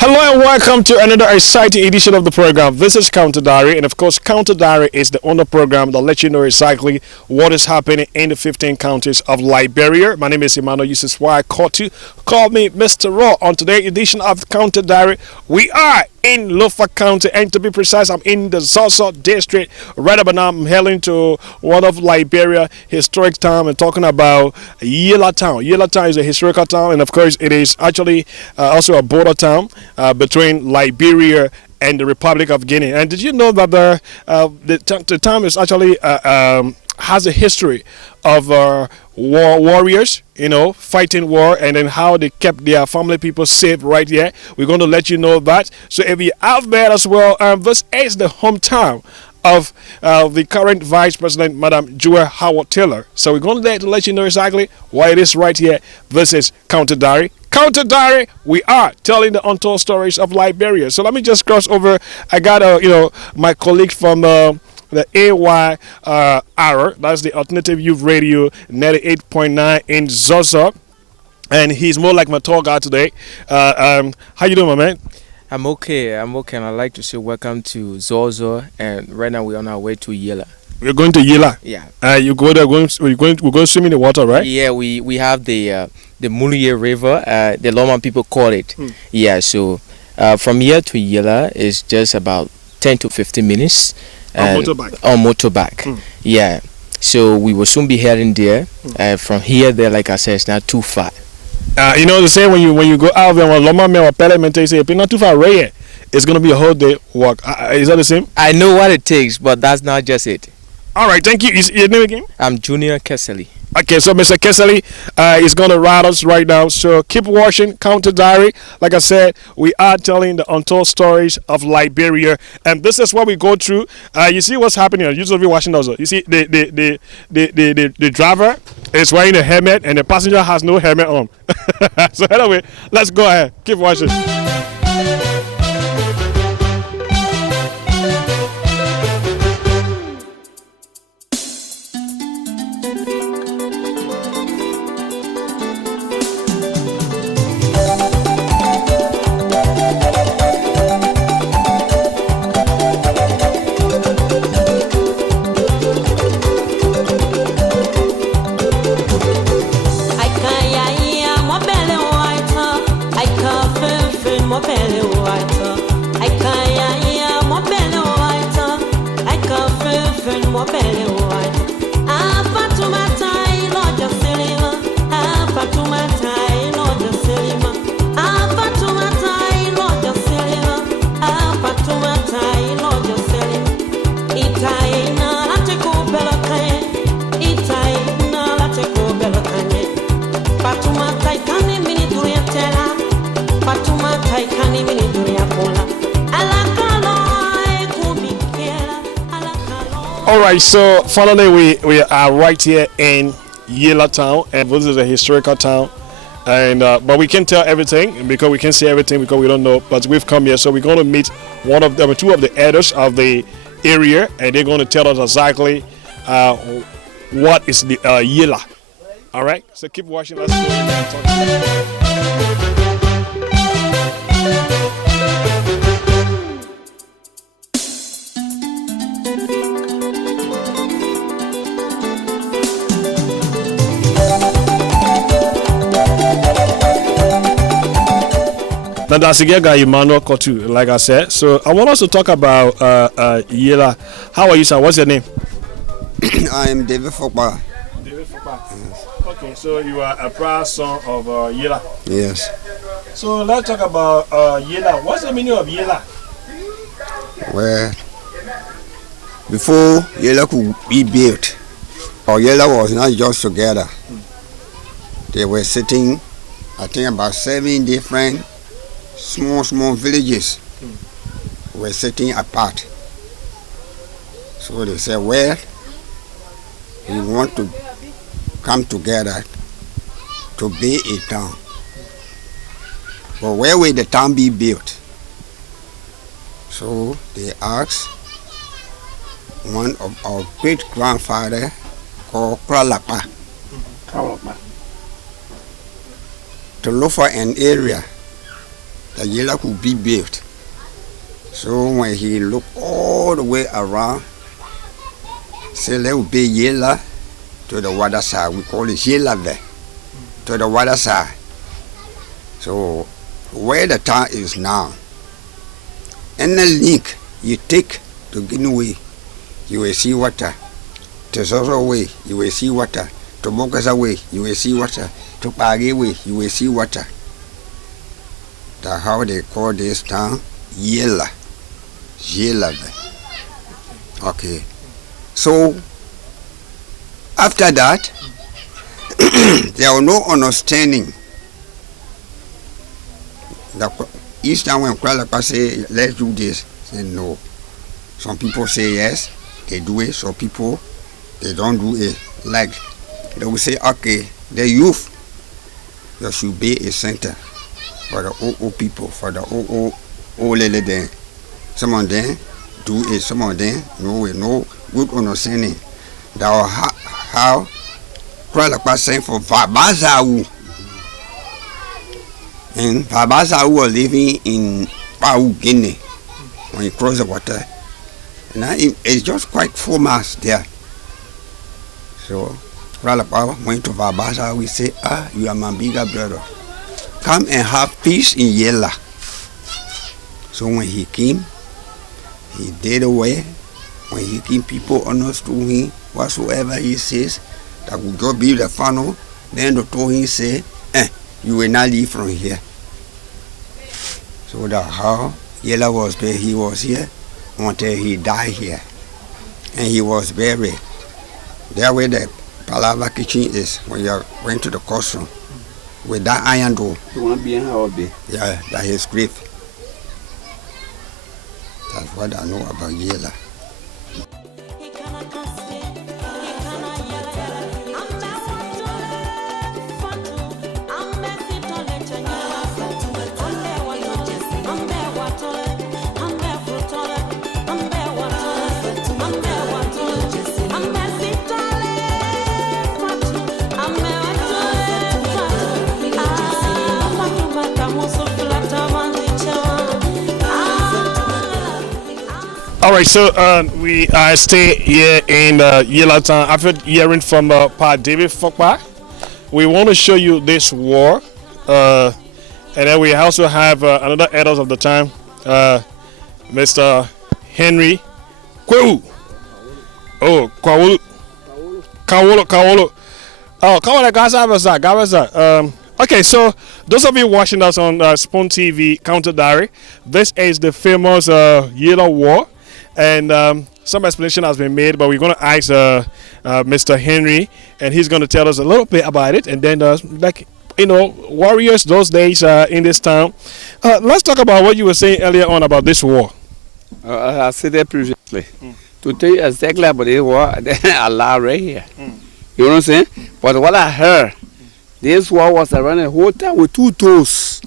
Hello and welcome to another exciting edition of the program. This is Counter Diary, and of course, Counter Diary is the only program that lets you know exactly what is happening in the 15 counties of Liberia. My name is Emmanuel. This is why I called you. Call me Mr. Raw. On today's edition of Counter Diary, we are in Lofa County, and to be precise, I'm in the Zorzor district. Right about now, I'm heading to one of Liberia historic town and talking about Yeala town. Yeala town is a historical town, and of course, it is actually also a border town between Liberia and the Republic of Guinea. And did you know that the town is actually has a history of warriors, you know, fighting war, and then how they kept their family people safe right here. We're going to let you know that. So if you're out there as well, this is the hometown of the current Vice President, Madam Joel Howard Taylor. So we're going to let you know exactly why it is right here. This is Counter Diary. Counter Diary, we are telling the untold stories of Liberia. So let me just cross over. I got my colleague from the AYR, that's the Alternative Youth Radio 98.9 in Zorzor, and he's more like my tour guide today. How you doing, my man? I'm okay, and I'd like to say welcome to Zorzor, and right now we're on our way to Yeala. We're going to Yeala? Yeah. You go there, we're going to swim in the water, right? Yeah, we have the Mulier River, the Loma people call it. Yeah, so from here to Yeala is just about 10 to 15 minutes. On motorbike? On motorbike, yeah. So we will soon be heading there. From here there, like I said, it's not too far. You know, they say when you go out there, when Loma or Parliament, they say, if you're not too far away, it's going to be a whole day walk. Is that the same? I know what it takes, but that's not just it. All right, thank you. Is your name again? I'm Junior Kessely. Okay, so Mr. Kessely is going to ride us right now. So keep watching Counter Diary. Like I said, we are telling the untold stories of Liberia, and this is what we go through. You see what's happening. You should be watching also. You see the driver is wearing a helmet, and the passenger has no helmet on. So anyway, let's go ahead. Keep watching. Alright, so finally we are right here in Yeala town, and this is a historical town, and but we can't tell everything because we can't see everything because we don't know, but we've come here, so we're going to meet two of the elders of the area, and they're going to tell us exactly what is the Yeala. Alright, so keep watching. Let's go and talk. Now that's the guy Emmanuel Kotu, like I said. So I want us to talk about Yeala. How are you, sir? What's your name? I am David Fokpa. David Fokpa. Yes. Okay, so you are a proud son of Yeala. Yes. So let's talk about Yeala. What's the meaning of Yeala? Well, before Yeala could be built, or Yeala was not just together. They were sitting, I think about 7 different small villages were sitting apart. So they said, well, we want to come together to build a town. But where will the town be built? So they asked one of our great grandfather called Kralapa to look for an area that Yeala could be built. So when he looked all the way around, he said, let's build Yeala to the water side. We call it Yeala there, to the water side. So where the town is now, any link you take to Guinea way, you will see water. To Zorzor way, you will see water. To Bokasa way, you will see water. To Pagi way, you will see water. That's how they call this town Yeala. Yeala. Okay. So after that, there was no understanding. Each time when Kralapa say, let's do this, say no. Some people say yes, they do it. Some people, they don't do it. Like, they will say, okay, the youth, there should be a center for the old people, for the old lady there. Some of them do it, some of them no good understanding. That was how Kralapa saying for Vabazawu. And Vabazawu was living in Guinea when you cross the water. And it's just quite 4 miles there. So Kralapa went to Vabazawu. We say, you are my bigger brother. Come and have peace in Yeala. So when he came, he did away. When he came, people understood him. Whatsoever he says, that would go build a funnel. Then they told him, say, you will not leave from here. So that's how Yeala was there. He was here until he died here. And he was buried. There where the Palava kitchen is, when you went to the courtroom, with that iron door. The one behind our bay. Yeah, that's his grave. That's what I know about Yeala. All right, so we stay here in Yeala town. After hearing from Pa David Fokpa, we want to show you this war, and then we also have another elders of the time, Mr. Henry Kweu. Oh, Kawolo. Oh, come on, guys, okay, so those of you watching us on Spoon TV Counter Diary, this is the famous Yeala War, and some explanation has been made, but we're going to ask Mr. Henry, and he's going to tell us a little bit about it, and then warriors those days in this town. Let's talk about what you were saying earlier on about this war. I said that previously. To tell you exactly about this war, I lie right here. You know what I'm saying? But what I heard, this war was around the whole time with 2 toes.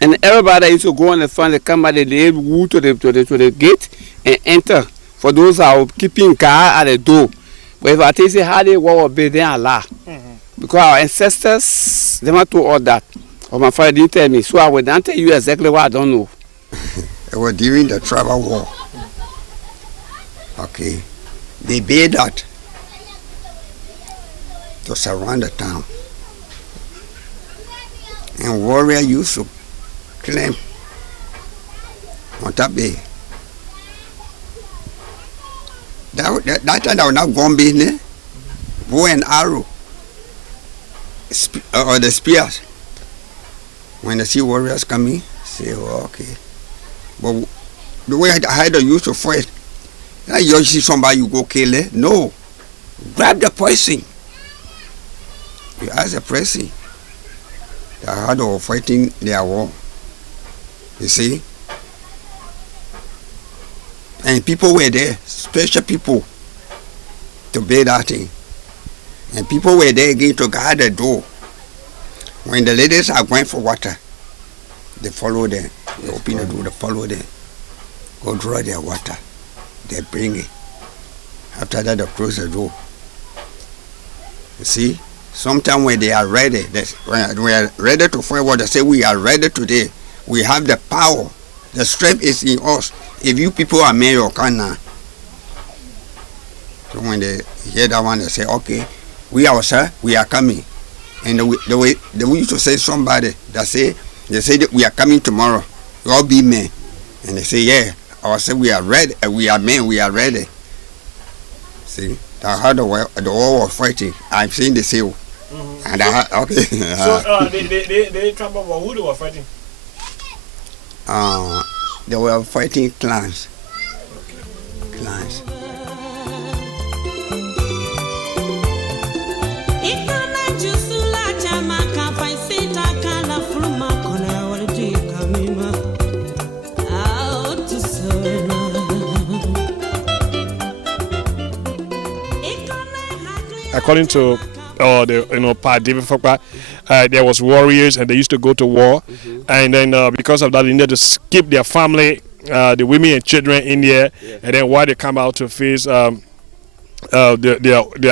And everybody used to go on the front, they come by the lay wood to the gate and enter. For those who are keeping car at the door. But if I tell you how they war will be, then I lie. Because our ancestors, they want to all that. Or my father didn't tell me. So I will not tell you exactly what I don't know. It was during the tribal war. Okay. They built that to surround the town. And warrior used to climb on top there. That time I was not gun business, bow and arrow, or the spears. When they see warriors coming, say, oh, okay. But the way I had to use to fight, Now you see somebody, you go kill it. No. Grab the person. You ask the person. They had of fighting their war. You see? And people were there, special people, to build that thing. And people were there again to guard the door. When the ladies are going for water, they follow them. They open the door, they follow them. Go draw their water. They bring it. After that, they close the door. You see? Sometimes when they are ready, when we are ready to fight what they say, we are ready today. We have the power. The strength is in us. If you people are men, you can now. So when they hear that one, they say, okay, we ourselves, we are coming. And the way we used to say somebody that say, they say that we are coming tomorrow. You all be men. And they say, yeah, ourselves, we are ready. We are men, we are ready. See, that's how the war was fighting. I'm saying the same. Mm-hmm. And okay. So they trouble about who they were fighting? They were fighting clans. Clans. According to Pat David Fokpa, there was warriors and they used to go to war, and then because of that they needed to skip their family, the women and children in there, and then while they come out to face their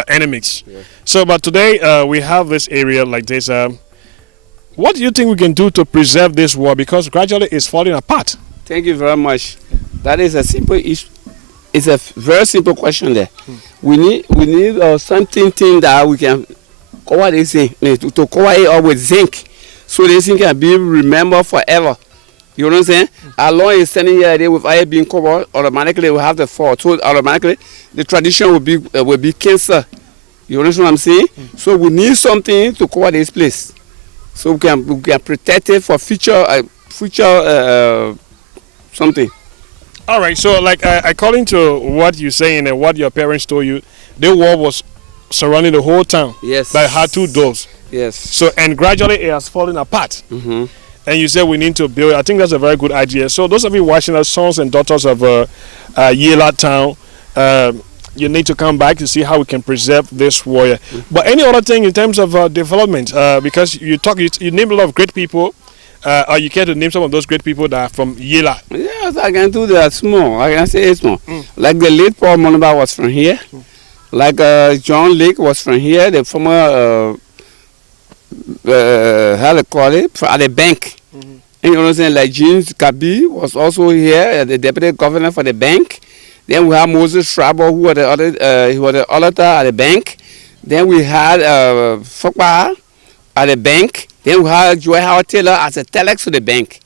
enemies. Yeah. So, but today we have this area like this. What do you think we can do to preserve this war, because gradually it's falling apart? Thank you very much. That is a simple issue. It's a very simple question there. We need something that we can cover this thing, to cover it up with zinc, so this thing can be remembered forever. You know what I'm saying? As long as it's standing here there with it being covered, automatically we have the fall. So automatically the tradition will be cancer. You understand what I'm saying? So we need something to cover this place, so we can protect it for future something. All right, so like according to what you're saying and what your parents told you, the war was surrounding the whole town. Yes. But it had two doors. Yes. So, and gradually it has fallen apart. Mm-hmm. And you said we need to build. I think that's a very good idea. So those of you watching us, sons and daughters of Yeala town, you need to come back to see how we can preserve this warrior. But any other thing in terms of development, because you name a lot of great people. Or you care to name some of those great people that are from Yeala? Yes, I can do that small. I can say it's small. Like the late Paul Monaba was from here. Like John Lake was from here. The former, how they call it, at the bank. And you know what I'm saying? Like James Kabi was also here, the deputy governor for the bank. Then we have Moses Schreiber, who was the auditor at the bank. Then we had Fokpa at the bank. Then we have Joy Howard Taylor as a telex to the bank.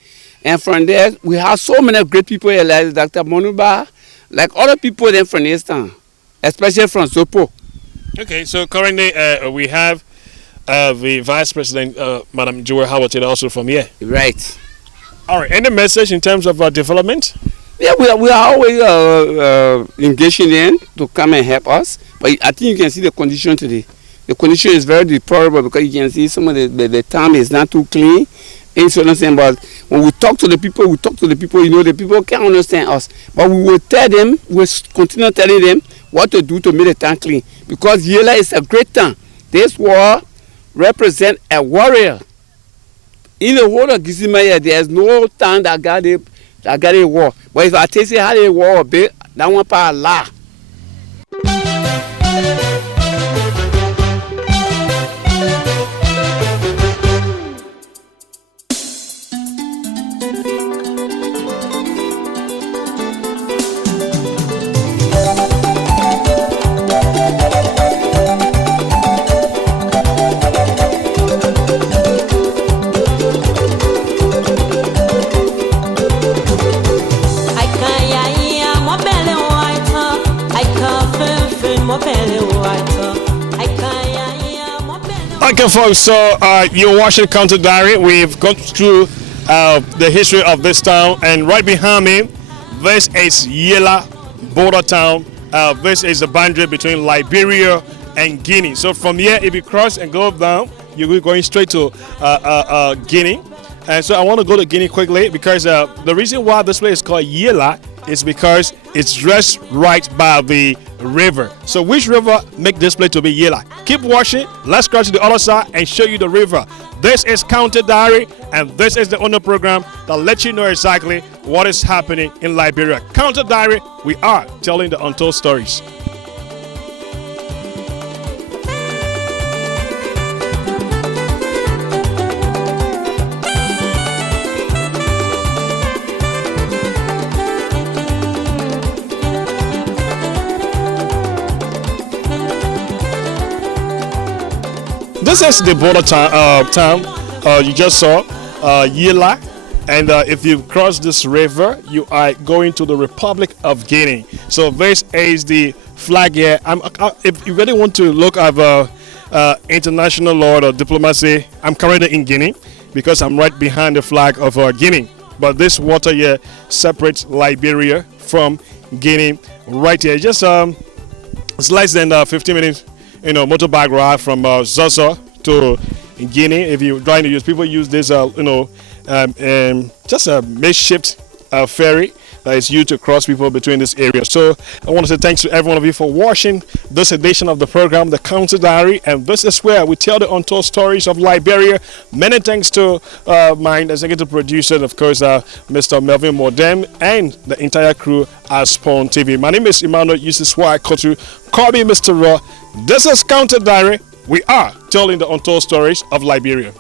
And from there, we have so many great people here, like Dr. Monuba, like other people then from this town, especially from Zopo. Okay, so currently we have the Vice President, Madam Joy Howard Taylor, also from here. Right. All right, any message in terms of development? Yeah, we are always engaging them to come and help us. But I think you can see the condition today. The condition is very deplorable, because you can see some of the town is not too clean. And so understand, but when we talk to the people, the people can't understand us. But we will tell them, we'll continue telling them what to do to make the town clean. Because Yeala is a great town. This war represents a warrior. In the whole of Gizimaya, there is no town that got a war. But if I tell you how they war, that one part lie. Okay, folks, so you're watching Counter Diary. We've gone through the history of this town, and right behind me, this is Yeala border town. This is the boundary between Liberia and Guinea. So from here, if you cross and go down, you're going straight to Guinea. And so I want to go to Guinea quickly because the reason why this place is called Yeala is because it's just right by the river. So which river make this place to be Yeala? Keep watching. Let's cross to the other side and show you the river. This is Counter Diary, and this is the owner program that lets you know exactly what is happening in Liberia. Counter Diary, we are telling the untold stories. This is the border town you just saw, Yeala, and if you cross this river, you are going to the Republic of Guinea. So this is the flag here. If you really want to look at international law or diplomacy, I'm currently in Guinea because I'm right behind the flag of Guinea. But this water here separates Liberia from Guinea right here. Just it's less than 15 minutes. Motorbike ride from Zorzor to Guinea. If you're trying to use, people use this, just a makeshift ferry that is used to cross people between this area. So I want to say thanks to every one of you for watching this edition of the program, The Counter Diary, and this is where we tell the untold stories of Liberia. Many thanks to my executive producer, and of course, Mr. Melvin Modem, and the entire crew at Spawn TV. My name is Emmanuel Yusiswa Kotu. Call me Mr. Raw. This is Counter Diary. We are telling the untold stories of Liberia.